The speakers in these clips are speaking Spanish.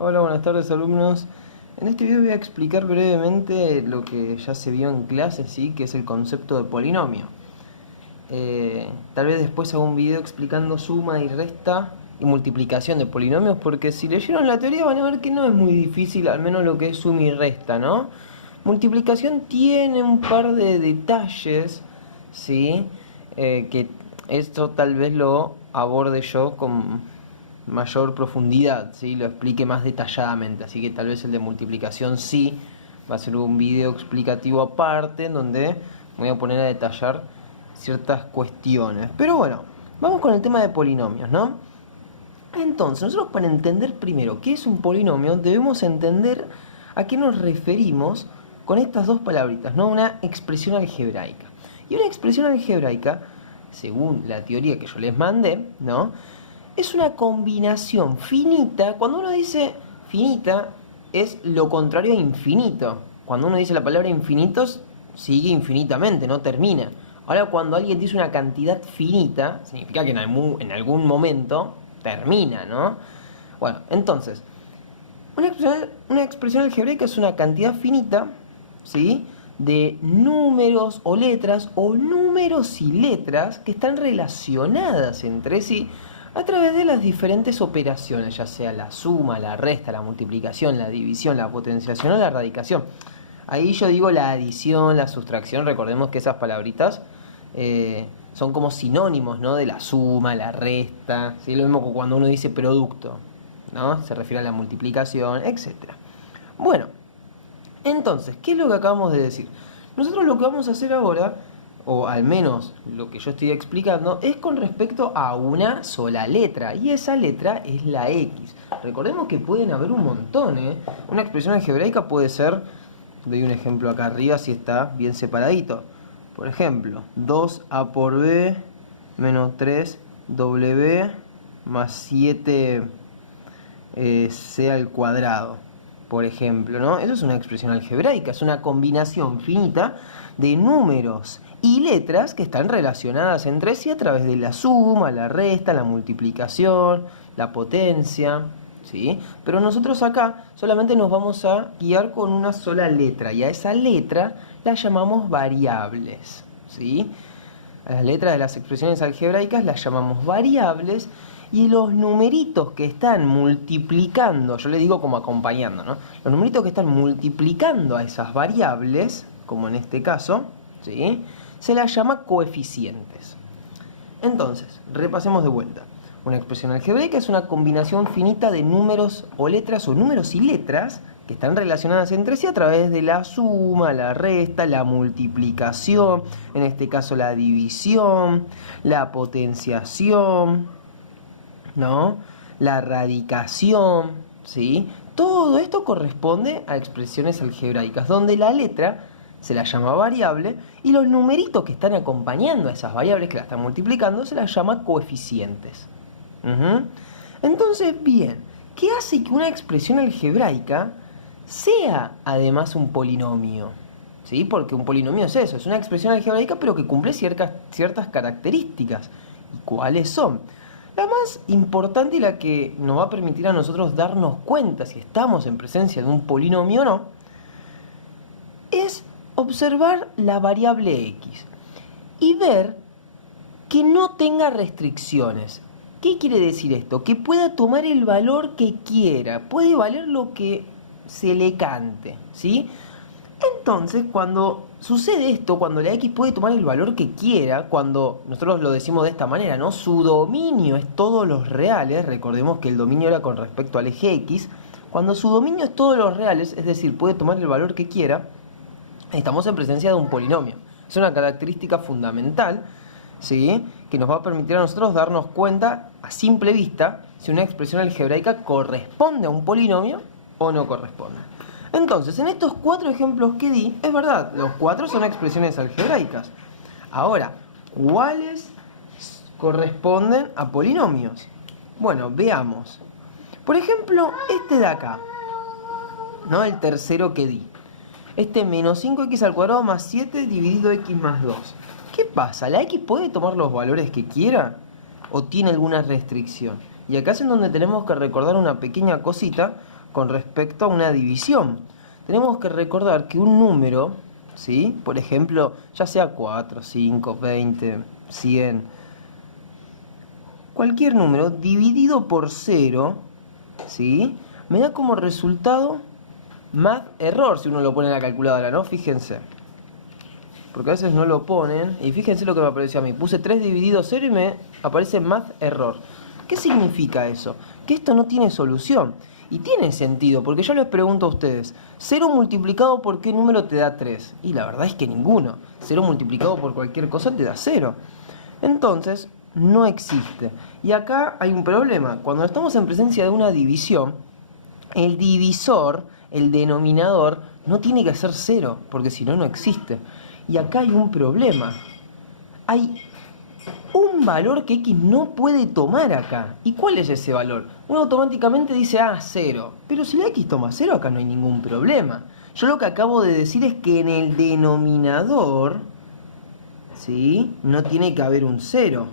Hola, buenas tardes alumnos. En este video voy a explicar brevemente lo que ya se vio en clase, ¿sí? Que es el concepto de polinomio. Tal vez después haga un video explicando suma y resta y multiplicación de polinomios, porque si leyeron la teoría van a ver que no es muy difícil, al menos lo que es suma y resta, ¿no? Multiplicación tiene un par de detalles, ¿sí? Que esto tal vez lo aborde yo con mayor profundidad, ¿sí? Lo explique más detalladamente, así que tal vez el de multiplicación sí va a ser un video explicativo aparte en donde me voy a poner a detallar ciertas cuestiones. Pero bueno, vamos con el tema de polinomios, ¿no? Entonces, nosotros para entender primero qué es un polinomio, debemos entender a qué nos referimos con estas dos palabritas, ¿no? Una expresión algebraica. Y una expresión algebraica, según la teoría que yo les mandé, ¿no? Es una combinación finita. Cuando uno dice finita, es lo contrario a infinito. Cuando uno dice la palabra infinitos, sigue infinitamente, no termina. Ahora, cuando alguien dice una cantidad finita, significa que en algún momento termina, ¿no? Bueno, entonces, una expresión algebraica es una cantidad finita, ¿sí? De números o letras, o números y letras que están relacionadas entre sí a través de las diferentes operaciones, ya sea la suma, la resta, la multiplicación, la división, la potenciación o la radicación. Ahí yo digo la adición, la sustracción, recordemos que esas palabritas son como sinónimos, ¿no? De la suma, la resta, ¿sí? Lo mismo que cuando uno dice producto, ¿no? Se refiere a la multiplicación, etc. Bueno, entonces, ¿qué es lo que acabamos de decir? Nosotros lo que vamos a hacer ahora, o al menos lo que yo estoy explicando, es con respecto a una sola letra, y esa letra es la X. Recordemos que pueden haber un montón, ¿eh? Una expresión algebraica puede ser, doy un ejemplo acá arriba si está bien separadito. Por ejemplo, 2a por b menos 3w más 7 c al cuadrado, por ejemplo, ¿no? Eso es una expresión algebraica, es una combinación finita de números y letras que están relacionadas entre sí a través de la suma, la resta, la multiplicación, la potencia, ¿sí? Pero nosotros acá solamente nos vamos a guiar con una sola letra, y a esa letra la llamamos variables, ¿sí? A las letras de las expresiones algebraicas las llamamos variables, y los numeritos que están multiplicando, yo le digo como acompañando, ¿no? Los numeritos que están multiplicando a esas variables, como en este caso, ¿sí? Se las llama coeficientes. Entonces, repasemos de vuelta. Una expresión algebraica es una combinación finita de números o letras, o números y letras, que están relacionadas entre sí a través de la suma, la resta, la multiplicación, en este caso la división, la potenciación, ¿no? La radicación, ¿sí? Todo esto corresponde a expresiones algebraicas, donde la letra se la llama variable y los numeritos que están acompañando a esas variables que la están multiplicando se las llama coeficientes. Entonces, bien, ¿qué hace que una expresión algebraica sea además un polinomio? ¿Sí? Porque un polinomio es eso, es una expresión algebraica pero que cumple ciertas características. ¿Y cuáles son? La más importante y la que nos va a permitir a nosotros darnos cuenta si estamos en presencia de un polinomio o no, es observar la variable x y ver que no tenga restricciones. ¿Qué quiere decir esto? Que pueda tomar el valor que quiera, puede valer lo que se le cante, ¿sí? Entonces, cuando sucede esto, cuando la X puede tomar el valor que quiera, cuando nosotros lo decimos de esta manera, ¿no? Su dominio es todos los reales, recordemos que el dominio era con respecto al eje X, cuando su dominio es todos los reales, es decir, puede tomar el valor que quiera, estamos en presencia de un polinomio. Es una característica fundamental, ¿sí? Que nos va a permitir a nosotros darnos cuenta, a simple vista, si una expresión algebraica corresponde a un polinomio o no corresponde. Entonces, en estos 4 ejemplos que di, es verdad, los 4 son expresiones algebraicas. Ahora, ¿cuáles corresponden a polinomios? Bueno, veamos. Por ejemplo, este de acá, ¿no? El tercero que di. Este menos 5x al cuadrado más 7 dividido x más 2. ¿Qué pasa? ¿La x puede tomar los valores que quiera o tiene alguna restricción? Y acá es en donde tenemos que recordar una pequeña cosita, con respecto a una división. Tenemos que recordar que un número, ¿sí? Por ejemplo, ya sea 4, 5, 20, 100, cualquier número dividido por 0, ¿sí? Me da como resultado más error si uno lo pone en la calculadora, ¿no? Fíjense. Porque a veces no lo ponen. Y fíjense lo que me apareció a mí. Puse 3 dividido 0 y me aparece más error. ¿Qué significa eso? Que esto no tiene solución. Y tiene sentido, porque yo les pregunto a ustedes, 0 multiplicado por qué número te da 3? Y la verdad es que ninguno. 0 multiplicado por cualquier cosa te da 0. Entonces, no existe. Y acá hay un problema. Cuando estamos en presencia de una división, el divisor, el denominador, no tiene que ser 0, porque si no, no existe. Y acá hay un problema. Hay un valor que X no puede tomar acá. ¿Y cuál es ese valor? Uno automáticamente dice, 0. Pero si la X toma 0, acá no hay ningún problema. Yo lo que acabo de decir es que en el denominador, ¿sí?, no tiene que haber un 0.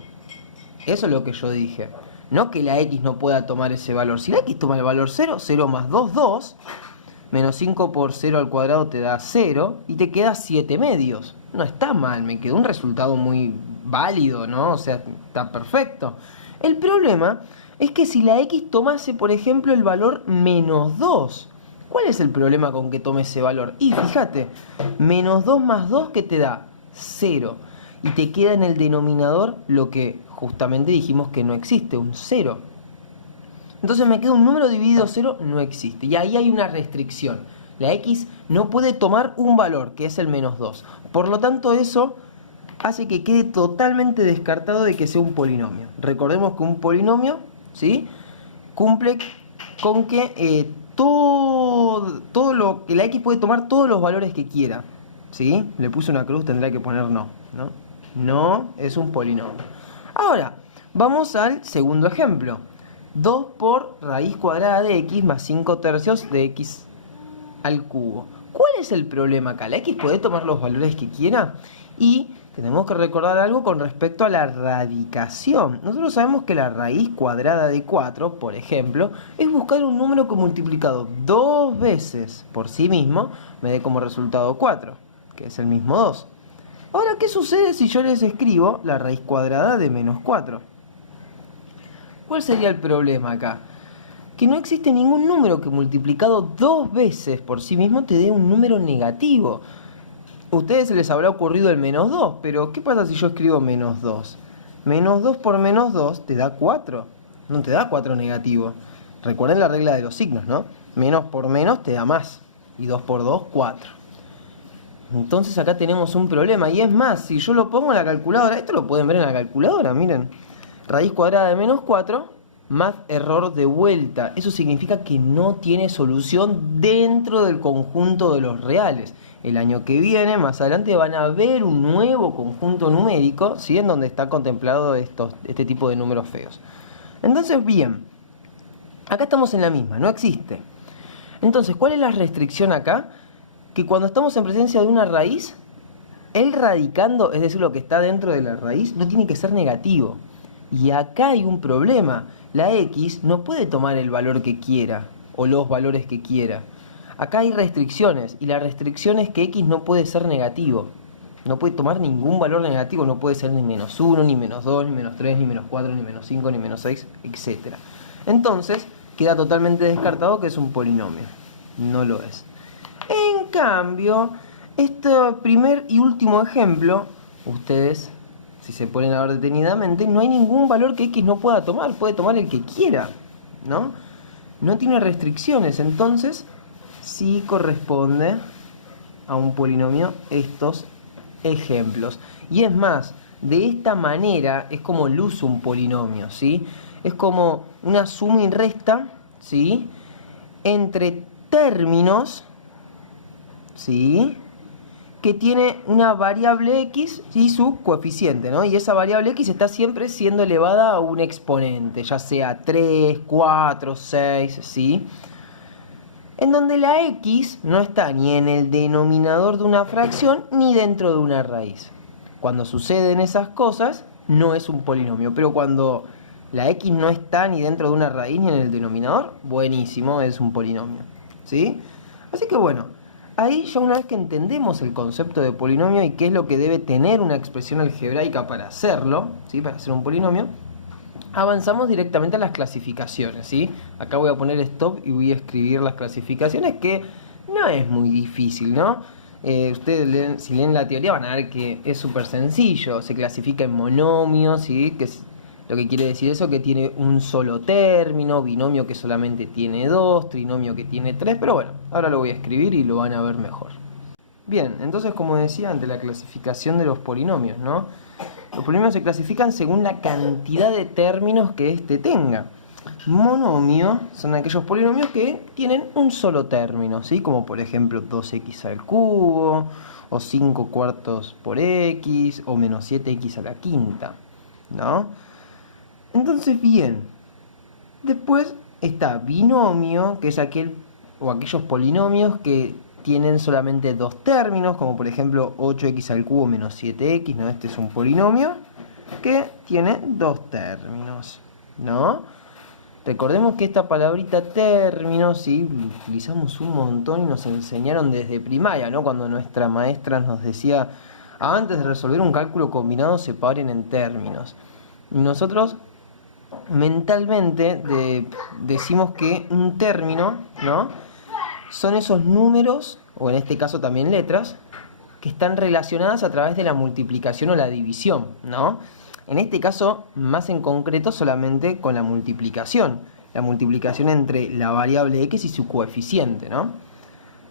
Eso es lo que yo dije. No que la X no pueda tomar ese valor. Si la X toma el valor 0, 0 más 2, 2. Menos 5 por 0 al cuadrado te da 0 y te queda 7 medios. No está mal, me quedó un resultado muy válido, ¿no? O sea, está perfecto. El problema es que si la X tomase, por ejemplo, el valor menos 2, ¿cuál es el problema con que tome ese valor? Y fíjate, menos 2 más 2 que te da 0. Y te queda en el denominador lo que justamente dijimos que no existe, un 0. Entonces me queda un número dividido 0, no existe. Y ahí hay una restricción. La X no puede tomar un valor, que es el menos 2. Por lo tanto, eso hace que quede totalmente descartado de que sea un polinomio. Recordemos que un polinomio, ¿sí?, cumple con que todo lo que la X puede tomar todos los valores que quiera. ¿Sí? Le puse una cruz, tendrá que poner no. No es un polinomio. Ahora, vamos al segundo ejemplo. 2 por raíz cuadrada de X más 5 tercios de X al cubo. ¿Cuál es el problema acá? ¿La X puede tomar los valores que quiera? Y tenemos que recordar algo con respecto a la radicación. Nosotros sabemos que la raíz cuadrada de 4, por ejemplo, es buscar un número que multiplicado 2 veces por sí mismo me dé como resultado 4, que es el mismo 2. Ahora, ¿qué sucede si yo les escribo la raíz cuadrada de menos 4? ¿Cuál sería el problema acá? Que no existe ningún número que multiplicado 2 veces por sí mismo te dé un número negativo. A ustedes se les habrá ocurrido el menos 2, pero ¿qué pasa si yo escribo menos 2? Menos 2 por menos 2 te da 4. No te da 4 negativo. Recuerden la regla de los signos, ¿no? Menos por menos te da más. Y 2 por 2, 4. Entonces acá tenemos un problema. Y es más, si yo lo pongo en la calculadora, esto lo pueden ver en la calculadora, miren. Raíz cuadrada de menos 4 más error de vuelta. Eso significa que no tiene solución dentro del conjunto de los reales. El año que viene, más adelante, van a ver un nuevo conjunto numérico, ¿sí?, en donde está contemplado este tipo de números feos. Entonces, bien, acá estamos en la misma, no existe. Entonces, ¿cuál es la restricción acá? Que cuando estamos en presencia de una raíz, el radicando, es decir, lo que está dentro de la raíz, no tiene que ser negativo. Y acá hay un problema. La X no puede tomar el valor que quiera o los valores que quiera. Acá hay restricciones y la restricción es que X no puede ser negativo. No puede tomar ningún valor negativo, no puede ser ni menos 1, ni menos 2, ni menos 3, ni menos 4, ni menos 5, ni menos 6, etc. Entonces queda totalmente descartado que es un polinomio. No lo es. En cambio, este primer y último ejemplo, ustedes, si se ponen a ver detenidamente, no hay ningún valor que X no pueda tomar. Puede tomar el que quiera, ¿no? No tiene restricciones. Entonces, sí corresponde a un polinomio estos ejemplos. Y es más, de esta manera es como luce un polinomio, ¿sí? Es como una suma y resta, ¿sí?, entre términos, ¿sí?, que tiene una variable X y su coeficiente, ¿no? Y esa variable X está siempre siendo elevada a un exponente, ya sea 3, 4, 6, ¿sí? En donde la X no está ni en el denominador de una fracción ni dentro de una raíz. Cuando suceden esas cosas, no es un polinomio. Pero cuando la x no está ni dentro de una raíz ni en el denominador, buenísimo, es un polinomio, ¿sí? Así que bueno, ahí ya una vez que entendemos el concepto de polinomio y qué es lo que debe tener una expresión algebraica para hacerlo, ¿sí? Para hacer un polinomio, avanzamos directamente a las clasificaciones, ¿sí? Acá voy a poner stop y voy a escribir las clasificaciones, que no es muy difícil, ¿no? Ustedes si leen la teoría van a ver que es súper sencillo. Se clasifica en monomios, ¿sí? Que es lo que quiere decir eso, que tiene un solo término, binomio que solamente tiene 2, trinomio que tiene 3, pero bueno, ahora lo voy a escribir y lo van a ver mejor. Bien, entonces como decía, ante la clasificación de los polinomios, ¿no? Los polinomios se clasifican según la cantidad de términos que éste tenga. Monomio son aquellos polinomios que tienen un solo término, ¿sí? Como por ejemplo 2x al cubo, o 5 cuartos por x, o menos 7x a la quinta, ¿no? Entonces, bien, después está binomio, que es aquel o aquellos polinomios que tienen solamente dos términos, como por ejemplo 8x al cubo menos 7x, ¿no? Este es un polinomio que tiene dos términos, ¿no? Recordemos que esta palabrita término, sí, lo utilizamos un montón y nos enseñaron desde primaria, ¿no? Cuando nuestra maestra nos decía, antes de resolver un cálculo combinado, separen en términos. Y nosotros mentalmente decimos que un término, ¿no? Son esos números, o en este caso también letras, que están relacionadas a través de la multiplicación o la división, ¿no? En este caso, más en concreto, solamente con la multiplicación entre la variable x y su coeficiente, ¿no?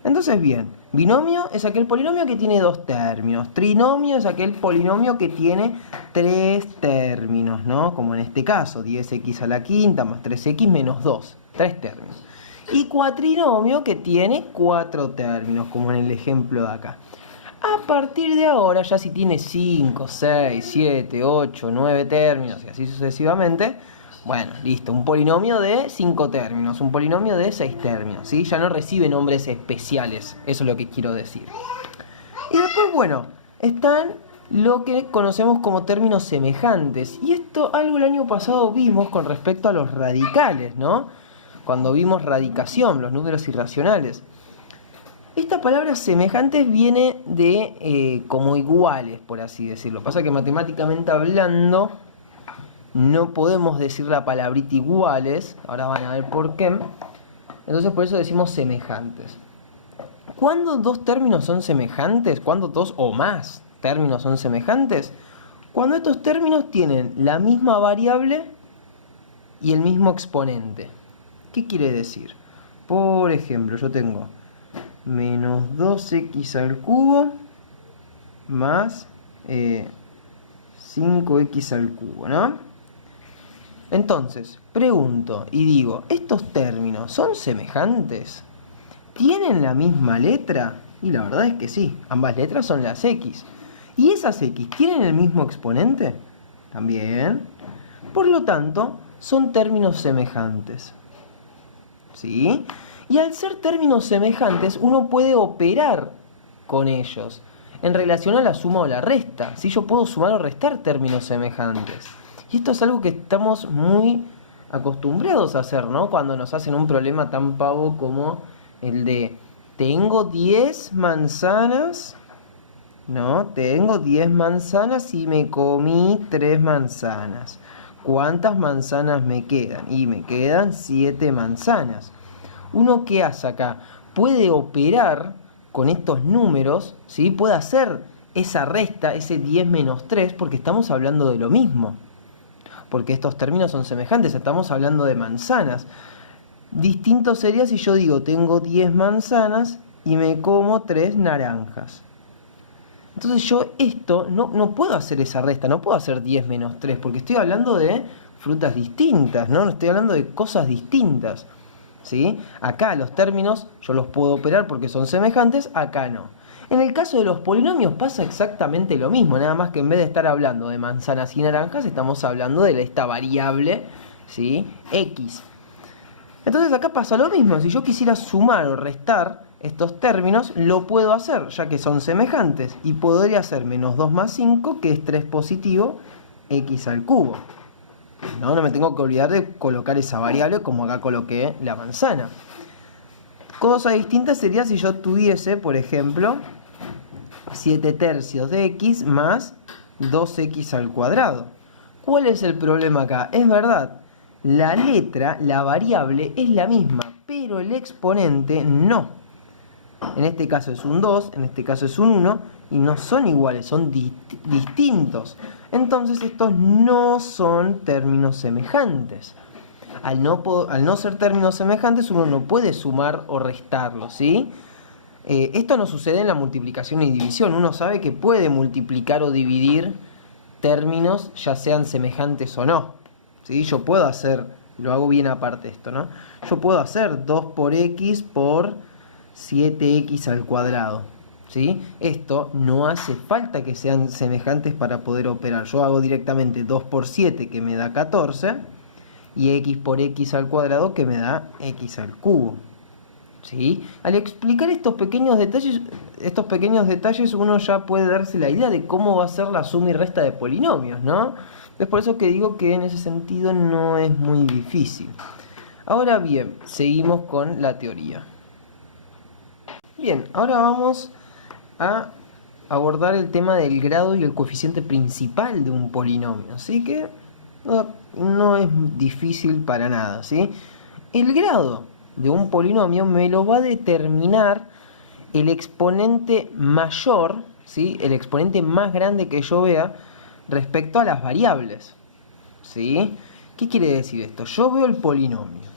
Entonces, bien, binomio es aquel polinomio que tiene dos términos, trinomio es aquel polinomio que tiene tres términos, ¿no? Como en este caso, 10x a la quinta más 3x menos 2, tres términos. Y cuatrinomio que tiene cuatro términos, como en el ejemplo de acá. A partir de ahora, ya si tiene 5, 6, 7, 8, 9 términos y así sucesivamente, bueno, listo, un polinomio de 5 términos, un polinomio de 6 términos, ¿sí? Ya no recibe nombres especiales, eso es lo que quiero decir. Y después, bueno, están lo que conocemos como términos semejantes. Y esto algo el año pasado vimos con respecto a los radicales, ¿no? Cuando vimos radicación, los números irracionales. Esta palabra semejantes viene de como iguales, por así decirlo. Pasa que matemáticamente hablando no podemos decir la palabrita iguales. Ahora van a ver por qué. Entonces por eso decimos semejantes. ¿Cuándo dos términos son semejantes? ¿Cuándo dos o más términos son semejantes? Cuando estos términos tienen la misma variable y el mismo exponente. ¿Qué quiere decir? Por ejemplo, yo tengo menos 2x al cubo más 5x al cubo, ¿no? Entonces, pregunto y digo, ¿estos términos son semejantes? ¿Tienen la misma letra? Y la verdad es que sí, ambas letras son las x. ¿Y esas x tienen el mismo exponente? También. Por lo tanto, son términos semejantes. ¿Sí? Y al ser términos semejantes, uno puede operar con ellos en relación a la suma o la resta. ¿Sí? Yo puedo sumar o restar términos semejantes. Y esto es algo que estamos muy acostumbrados a hacer, ¿no? Cuando nos hacen un problema tan pavo como el de tengo 10 manzanas, ¿no? Tengo 10 manzanas y me comí 3 manzanas. ¿Cuántas manzanas me quedan? Y me quedan 7 manzanas. ¿Uno qué hace acá? Puede operar con estos números, ¿sí? Puede hacer esa resta, ese 10 menos 3, porque estamos hablando de lo mismo. Porque estos términos son semejantes, estamos hablando de manzanas. Distinto sería si yo digo, tengo 10 manzanas y me como 3 naranjas. Entonces yo esto, no puedo hacer esa resta, no puedo hacer 10 menos 3, porque estoy hablando de frutas distintas, ¿no? Estoy hablando de cosas distintas. ¿Sí? Acá los términos yo los puedo operar porque son semejantes, acá no. En el caso de los polinomios pasa exactamente lo mismo, nada más que en vez de estar hablando de manzanas y naranjas, estamos hablando de esta variable, ¿sí? X. Entonces acá pasa lo mismo, si yo quisiera sumar o restar estos términos, lo puedo hacer, ya que son semejantes, y podría hacer menos 2 más 5, que es 3 positivo, x al cubo. No me tengo que olvidar de colocar esa variable como acá coloqué la manzana. Cosa distinta sería si yo tuviese, por ejemplo, 7 tercios de x más 2x al cuadrado. ¿Cuál es el problema acá? Es verdad, la letra, la variable es la misma, pero el exponente no. En este caso es un 2, en este caso es un 1, y no son iguales, son distintos. Entonces estos no son términos semejantes. Al no ser términos semejantes, uno no puede sumar o restarlos, ¿sí? Esto no sucede en la multiplicación y división. Uno sabe que puede multiplicar o dividir términos, ya sean semejantes o no, ¿sí? Yo puedo hacer, lo hago bien aparte esto, ¿no? Yo puedo hacer 2 por x por 7x al cuadrado, ¿sí? Esto no hace falta que sean semejantes para poder operar. Yo hago directamente 2 por 7, que me da 14, y x por x al cuadrado, que me da x al cubo. ¿Sí? Al explicar estos pequeños detalles uno ya puede darse la idea de cómo va a ser la suma y resta de polinomios, ¿no? Es por eso que digo que en ese sentido no es muy difícil. Ahora bien, seguimos con la teoría. Bien, ahora vamos a abordar el tema del grado y el coeficiente principal de un polinomio, así que no es difícil para nada, ¿sí? El grado de un polinomio me lo va a determinar el exponente mayor, ¿sí? El exponente más grande que yo vea respecto a las variables, ¿sí? ¿Qué quiere decir esto? Yo veo el polinomio,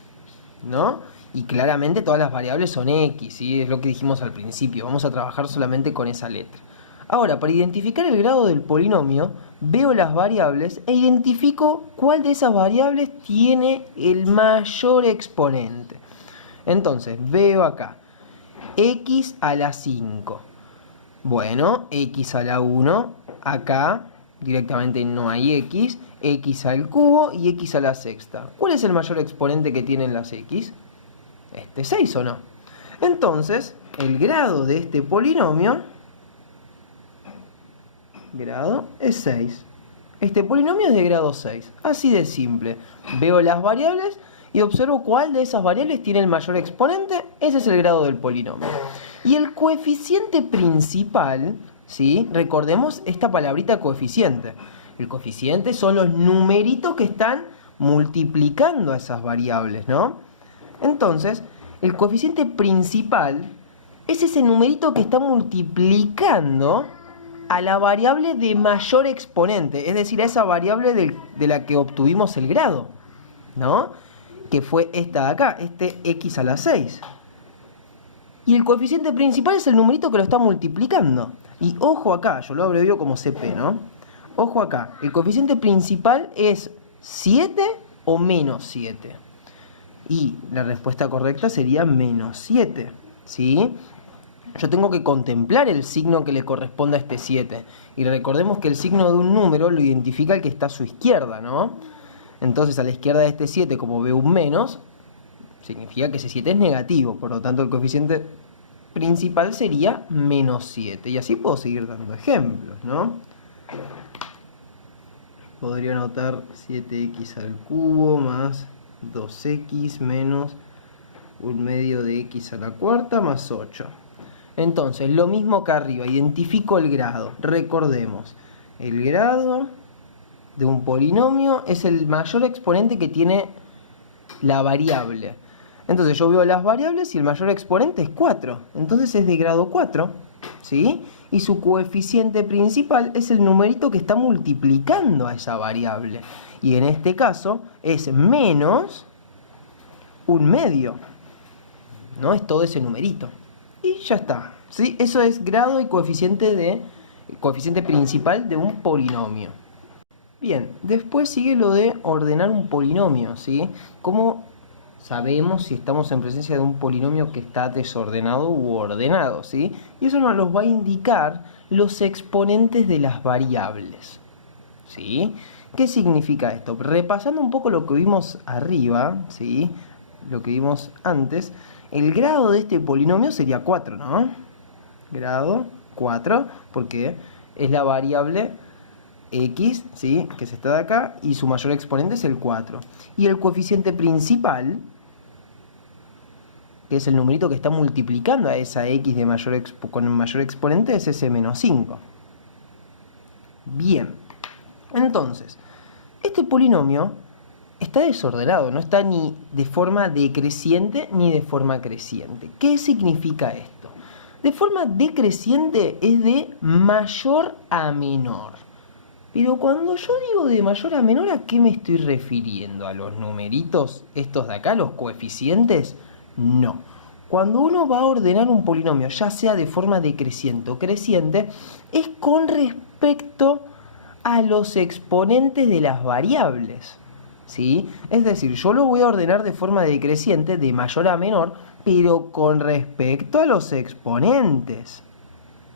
¿no? Y claramente todas las variables son x, ¿sí? Es lo que dijimos al principio. Vamos a trabajar solamente con esa letra. Ahora, para identificar el grado del polinomio, veo las variables e identifico cuál de esas variables tiene el mayor exponente. Entonces, veo acá, x a la 5. Bueno, x a la 1, acá directamente no hay x al cubo y x a la sexta. ¿Cuál es el mayor exponente que tienen las x? Este 6, ¿o no? Entonces, el grado de este polinomio, grado es 6. Este polinomio es de grado 6. Así de simple. Veo las variables y observo cuál de esas variables tiene el mayor exponente. Ese es el grado del polinomio. Y el coeficiente principal, ¿sí? Recordemos esta palabrita coeficiente. El coeficiente son los numeritos que están multiplicando a esas variables, ¿no? Entonces, el coeficiente principal es ese numerito que está multiplicando a la variable de mayor exponente, es decir, a esa variable de la que obtuvimos el grado, ¿no? Que fue esta de acá, este x a la 6. Y el coeficiente principal es el numerito que lo está multiplicando. Y ojo acá, yo lo abrevio como CP, ¿no? Ojo acá, el coeficiente principal es 7 o menos 7. Y la respuesta correcta sería menos 7, ¿sí? Yo tengo que contemplar el signo que le corresponde a este 7. Y recordemos que el signo de un número lo identifica el que está a su izquierda, ¿no? Entonces a la izquierda de este 7, como veo un menos, significa que ese 7 es negativo. Por lo tanto, el coeficiente principal sería menos 7. Y así puedo seguir dando ejemplos, ¿no? Podría anotar 7x al cubo más 2x menos 1/2 de x a la cuarta más 8. Entonces, lo mismo que arriba, identifico el grado. Recordemos, el grado de un polinomio es el mayor exponente que tiene la variable. Entonces yo veo las variables y el mayor exponente es 4. Entonces es de grado 4, ¿sí? Y su coeficiente principal es el numerito que está multiplicando a esa variable. Y en este caso es menos 1/2. ¿No? Es todo ese numerito. Y ya está, ¿sí? Eso es grado y coeficiente principal de un polinomio. Bien, después sigue lo de ordenar un polinomio, ¿sí? ¿Cómo sabemos si estamos en presencia de un polinomio que está desordenado u ordenado, ¿sí? Y eso nos los va a indicar los exponentes de las variables, ¿sí? ¿Qué significa esto? Repasando un poco lo que vimos arriba, ¿sí? Lo que vimos antes, el grado de este polinomio sería 4, ¿no? Grado 4, porque es la variable x, ¿sí? Que es esta de acá, y su mayor exponente es el 4. Y el coeficiente principal, que es el numerito que está multiplicando a esa x de con el mayor exponente, es ese menos 5. Bien, entonces, este polinomio está desordenado, no está ni de forma decreciente ni de forma creciente. ¿Qué significa esto? De forma decreciente es de mayor a menor. Pero cuando yo digo de mayor a menor, ¿a qué me estoy refiriendo? ¿A los numeritos estos de acá, los coeficientes? No. Cuando uno va a ordenar un polinomio, ya sea de forma decreciente o creciente, es con respecto a los exponentes de las variables, ¿sí? Es decir, yo lo voy a ordenar de forma decreciente, de mayor a menor, pero con respecto a los exponentes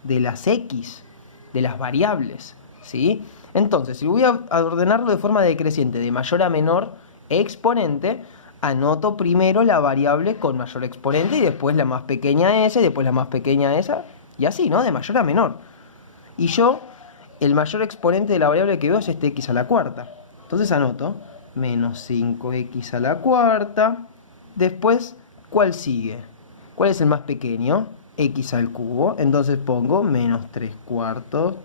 de las x, de las variables, ¿sí? Entonces, si voy a ordenarlo de forma decreciente, de mayor a menor exponente, anoto primero la variable con mayor exponente y después la más pequeña esa, y después la más pequeña esa, y así, ¿no? De mayor a menor. Y yo, el mayor exponente de la variable que veo es este x a la cuarta. Entonces anoto menos 5x a la cuarta. Después, ¿cuál sigue? ¿Cuál es el más pequeño? X al cubo. Entonces pongo menos 3 cuartos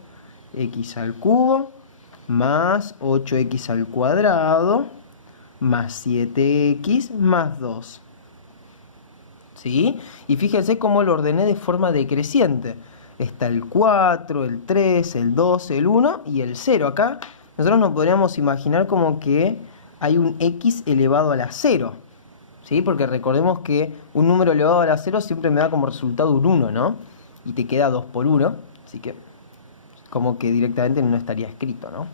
x al cubo más 8x al cuadrado más 7x más 2. ¿Sí? Y fíjense cómo lo ordené de forma decreciente. Está el 4, el 3, el 2, el 1 y el 0. Acá nosotros nos podríamos imaginar como que hay un x elevado a la 0. ¿Sí? Porque recordemos que un número elevado a la 0 siempre me da como resultado un 1, ¿no? Y te queda 2 por 1. Así que como que directamente no estaría escrito, ¿no?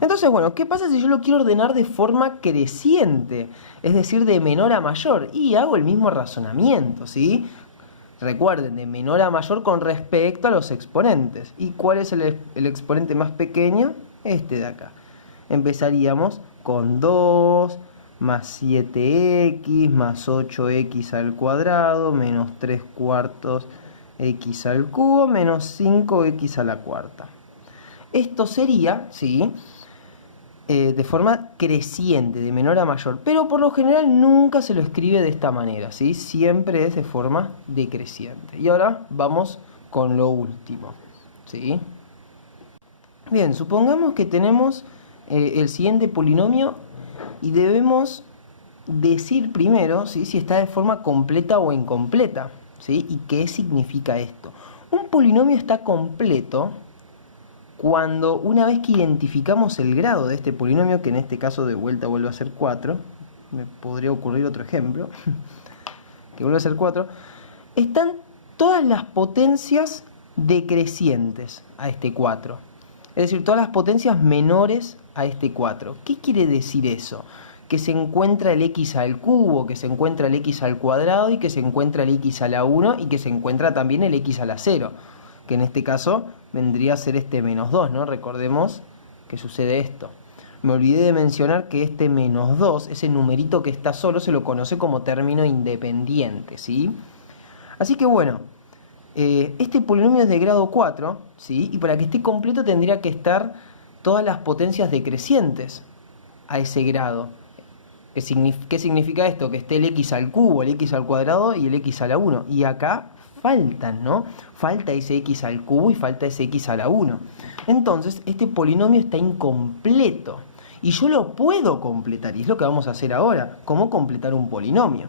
Entonces, bueno, ¿qué pasa si yo lo quiero ordenar de forma creciente? Es decir, de menor a mayor. Y hago el mismo razonamiento, ¿sí? Recuerden, de menor a mayor con respecto a los exponentes. ¿Y cuál es el exponente más pequeño? Este de acá. Empezaríamos con 2 más 7x más 8x al cuadrado menos 3 cuartos x al cubo menos 5x a la cuarta. Esto sería, ¿sí? De forma creciente, de menor a mayor, pero por lo general nunca se lo escribe de esta manera, ¿sí? Siempre es de forma decreciente. Y ahora vamos con lo último, ¿sí? Bien, supongamos que tenemos el siguiente polinomio y debemos decir primero, ¿sí? Si está de forma completa o incompleta, ¿sí? ¿Y qué significa esto? Un polinomio está completo cuando una vez que identificamos el grado de este polinomio, que en este caso de vuelta vuelve a ser 4, me podría ocurrir otro ejemplo, que vuelve a ser 4, están todas las potencias decrecientes a este 4. Es decir, todas las potencias menores a este 4. ¿Qué quiere decir eso? Que se encuentra el x al cubo, que se encuentra el x al cuadrado y que se encuentra el x a la 1 y que se encuentra también el x a la 0. Que en este caso vendría a ser este menos 2, ¿no? Recordemos que sucede esto. Me olvidé de mencionar que este menos 2, ese numerito que está solo, se lo conoce como término independiente, ¿sí? Así que bueno, este polinomio es de grado 4, ¿sí? Y para que esté completo tendría que estar todas las potencias decrecientes a ese grado. ¿Qué significa esto? Que esté el x al cubo, el x al cuadrado y el x a la 1. Y acá faltan, ¿no? Falta ese x al cubo y falta ese x a la 1. Entonces, este polinomio está incompleto. Y yo lo puedo completar, y es lo que vamos a hacer ahora. ¿Cómo completar un polinomio?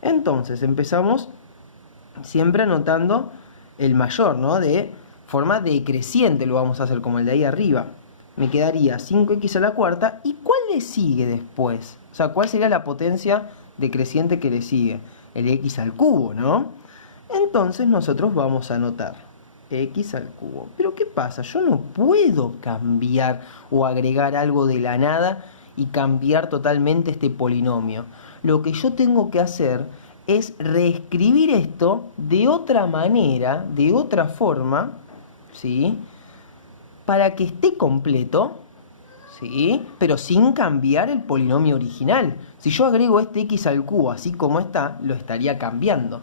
Entonces, empezamos siempre anotando el mayor, ¿no? De forma decreciente lo vamos a hacer, como el de ahí arriba. Me quedaría 5x a la cuarta. ¿Y cuál le sigue después? O sea, ¿cuál sería la potencia decreciente que le sigue? El x al cubo, ¿no? Entonces nosotros vamos a anotar x al cubo. Pero ¿qué pasa? Yo no puedo cambiar o agregar algo de la nada y cambiar totalmente este polinomio. Lo que yo tengo que hacer es reescribir esto de otra manera, de otra forma, ¿sí? Para que esté completo, ¿sí? Pero sin cambiar el polinomio original. Si yo agrego este x al cubo así como está, lo estaría cambiando.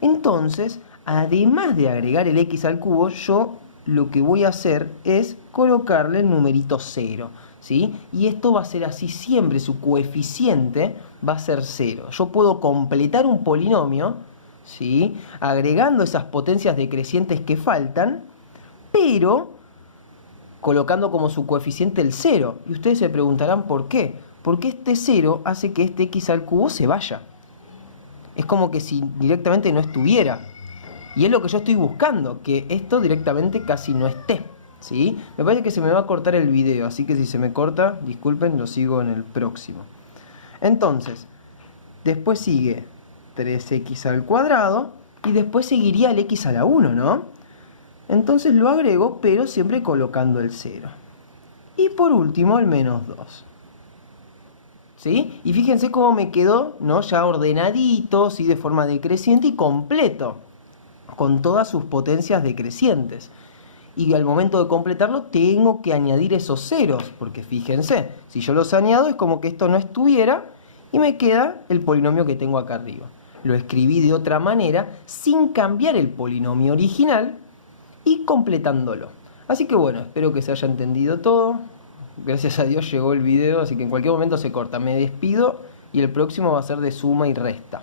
Entonces, además de agregar el x al cubo, yo lo que voy a hacer es colocarle el numerito 0, ¿sí? Y esto va a ser así siempre, su coeficiente va a ser 0. Yo puedo completar un polinomio, ¿sí? Agregando esas potencias decrecientes que faltan, pero colocando como su coeficiente el 0. Y ustedes se preguntarán por qué. Porque este 0 hace que este x al cubo se vaya. Es como que si directamente no estuviera. Y es lo que yo estoy buscando, que esto directamente casi no esté, ¿sí? Me parece que se me va a cortar el video, así que si se me corta, disculpen, lo sigo en el próximo. Entonces, después sigue 3x al cuadrado y después seguiría el x a la 1, ¿no? Entonces lo agrego, pero siempre colocando el 0. Y por último el menos 2. ¿Sí? Y fíjense cómo me quedó, ¿no? Ya ordenadito, ¿sí? De forma decreciente y completo, con todas sus potencias decrecientes. Y al momento de completarlo tengo que añadir esos ceros, porque fíjense, si yo los añado es como que esto no estuviera y me queda el polinomio que tengo acá arriba. Lo escribí de otra manera sin cambiar el polinomio original y completándolo. Así que bueno, espero que se haya entendido todo. Gracias a Dios llegó el video, así que en cualquier momento se corta. Me despido y el próximo va a ser de suma y resta.